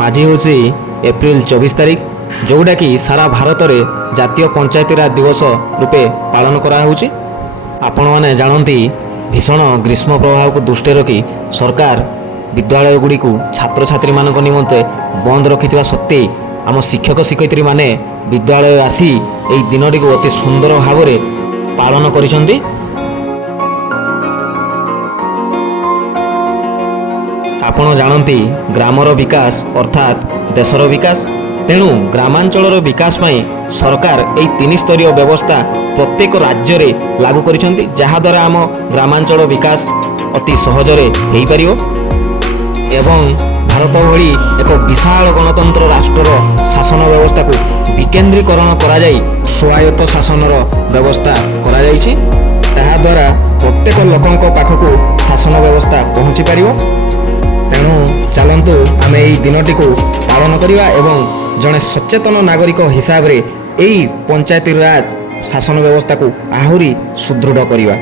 आज हूँ एप्रिल 24 तारीख जोटा कि सारा भारत में जातीय पंचायती राज दिवस रूपे पालन कराऊँच। आपण मैंने जानती भीषण ग्रीष्म प्रभाव को दृष्टि रखी सरकार विद्यालय गुड़ी छात्र छात्री मान निमंते बंद रखि सत्वे आम शिक्षक शिक्षयित्री माने विद्यालय आसी यही दिन टी अति सुंदर भाव पालन करिसेंती। आपण जानती ग्रामर विकास अर्थात देशर विकास, तेणु ग्रामांचलर विकास पाई सरकार यही 3 स्तरीय व्यवस्था प्रत्येक राज्य रे लागू करिसेंती, जहाँ द्वारा आम ग्रामांचल विकास अति सहजरे हो पारिबो एवं भारत भली एक विशाल गणतंत्र राष्ट्र शासन व्यवस्था को विकेंद्रीकरण करा जाई स्वायत्त शासनर व्यवस्था करा जाइछि। ताहा द्वारा प्रत्येक लोकंक पाखकु शासन व्यवस्था पहुँची पारिबो। तेणु चलतु आम यही दिनटी को पालन करवा एवं जड़े सचेतन नागरिक हिसाब रे यही पंचायती राज शासन व्यवस्था को आहुरी सुदृढ़ करवा।